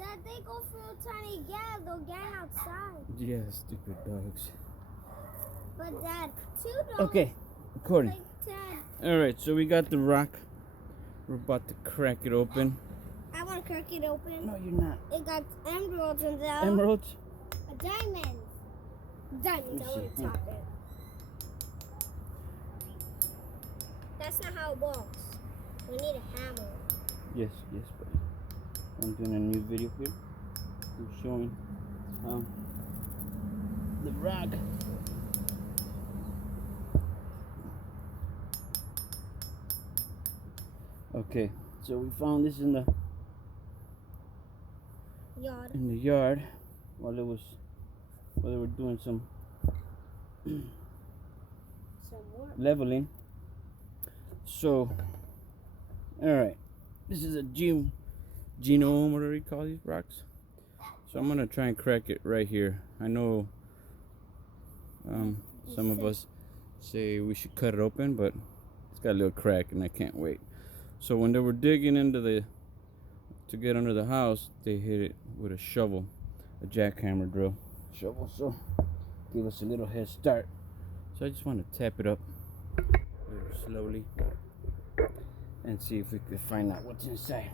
Dad, they go for a tiny gap. They'll get outside. Yeah, stupid dogs. But Dad, two dogs. Okay, recording. Like Dad. Alright, so we got the rock. We're about to crack it open. I want to crack it open. No, you're not. It got emeralds in there. Emeralds? A diamond. Diamonds. I want to top it. That's not how it works. We need a hammer. Yes, buddy. I'm doing a new video here. I'm showing the rock. Okay, so we found this in the yard while they were doing some work. leveling. So, all right, this is a genome, whatever you call these rocks. So I'm gonna try and crack it right here. I know some of us say we should cut it open, but it's got a little crack and I can't wait. So when they were digging into to get under the house, they hit it with a shovel, a jackhammer drill shovel. So give us a little head start. So I just want to tap it up very slowly and see if we can find out what's inside.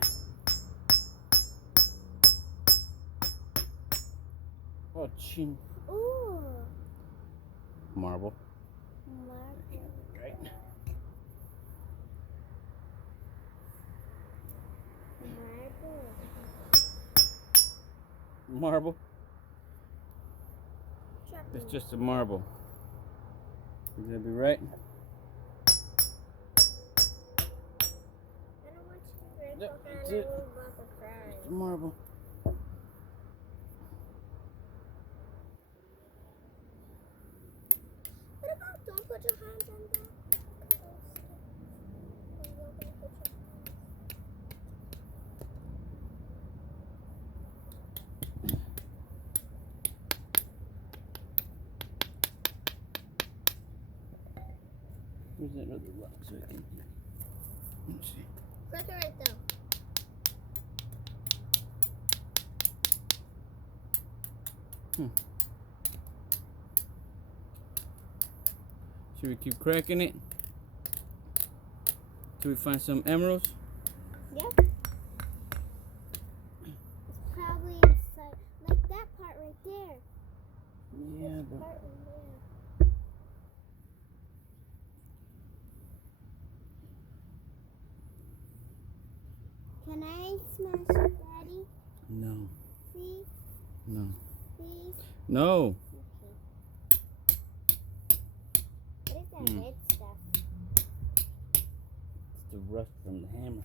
Oh, chin. Ooh. Marble. Marble. Right. Marble. It's just a marble. Is that be right? I don't want you to break Yep, open that's and it. move off the cry. Just a marble. What about don't put your hands on that? Where's that other rock so I can... Let's see. Click it right there. Should we keep cracking it till we find some emeralds? Yep. It's probably inside, like that part right there. Yeah, This but... part right there. Can I smash it, Daddy? No. See? No. See? No. Okay. What is that red stuff? It's the rust from the hammer.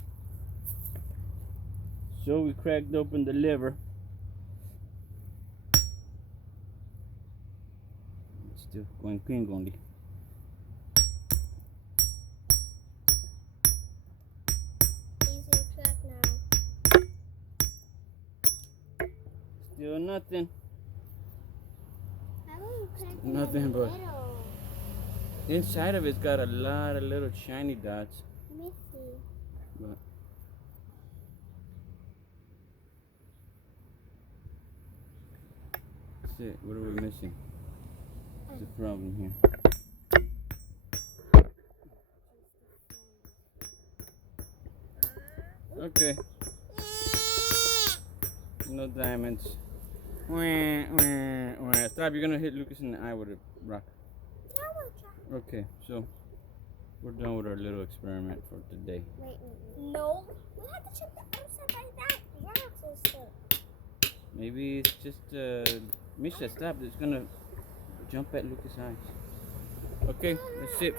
So we cracked open the liver. It's still going ping only. Easy to crack now. Still nothing. How about we crack it Nothing in the but- middle? Inside of it's got a lot of little shiny dots. Let me see. But that's it. What are we missing? What's the problem here? Okay. No diamonds. Wah, wah, wah. Stop, you're gonna hit Lucas in the eye with a rock. Okay, so we're done with our little experiment for today. Wait. No. We have to check the outside like that. Rocks and stuff. Maybe it's just Misha, stop, it's gonna jump at Lucas' eyes. Okay, that's it.